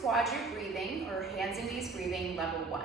quadruped breathing, or hands and knees breathing, level 1.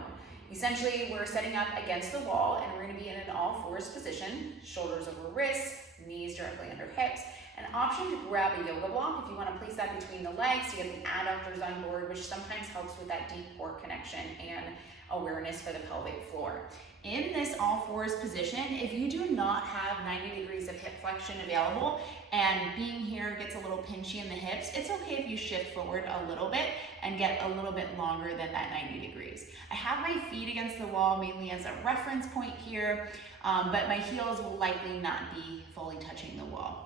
Essentially, we're setting up against the wall and we're going to be in an all fours position, shoulders over wrists, knees directly under hips. An option to grab a yoga block if you want to place that between the legs to get the adductors on board, which sometimes helps with that deep core connection and awareness for the pelvic floor. In this all fours position, if you do not have 90 degrees of hip flexion available and being here gets a little pinchy in the hips, it's okay if you shift forward a little bit and get a little bit longer than that 90 degrees. I have my feet against the wall mainly as a reference point here, but my heels will likely not be fully touching the wall.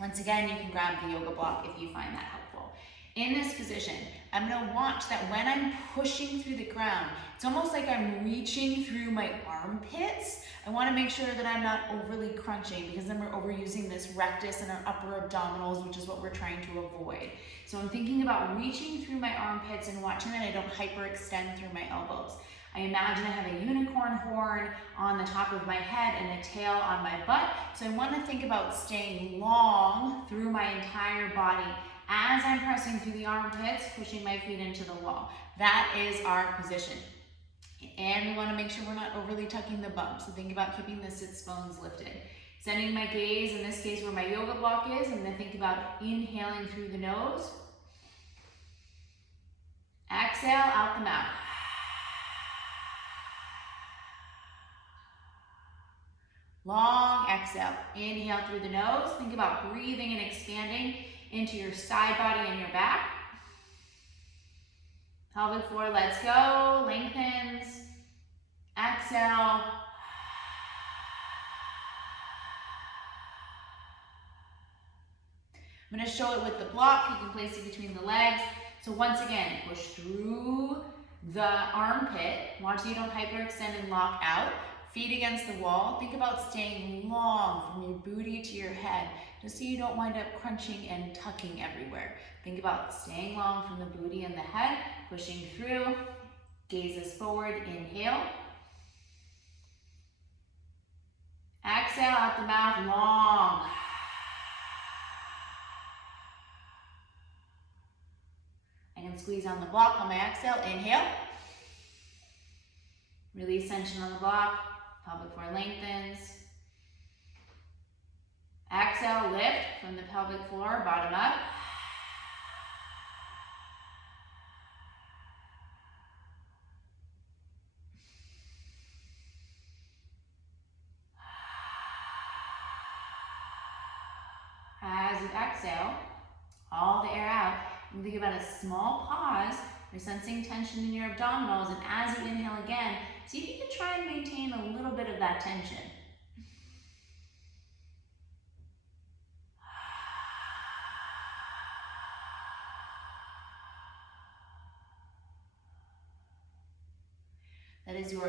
Once again, you can grab the yoga block if you find that helpful. In this position, I'm gonna watch that when I'm pushing through the ground, it's almost like I'm reaching through my armpits. I wanna make sure that I'm not overly crunching because then we're overusing this rectus and our upper abdominals, which is what we're trying to avoid. So I'm thinking about reaching through my armpits and watching that I don't hyperextend through my elbows. I imagine I have a unicorn horn on the top of my head and a tail on my butt. So I want to think about staying long through my entire body as I'm pressing through the armpits, pushing my feet into the wall. That is our position. And we want to make sure we're not overly tucking the bum. So think about keeping the sits bones lifted. Sending my gaze, in this case where my yoga block is, I'm going to think about inhaling through the nose. Exhale out the mouth. Long exhale. Inhale through the nose. Think about breathing and expanding into your side body and your back. Pelvic floor, let's go. Lengthens. Exhale. I'm going to show it with the block. You can place it between the legs. So once again, push through the armpit. Watch so you don't hyperextend and lock out. Feet against the wall. Think about staying long from your booty to your head, just so you don't wind up crunching and tucking everywhere. Think about staying long from the booty and the head, pushing through, gazes forward, inhale. Exhale out the mouth, long. I can squeeze on the block on my exhale, inhale. Release tension on the block. Pelvic floor lengthens. Exhale, lift from the pelvic floor, bottom up. As you exhale, all the air out, and think about a small pause. You're sensing tension in your abdominals, and as you inhale again, see if you can try and maintain a little bit of that tension. That is your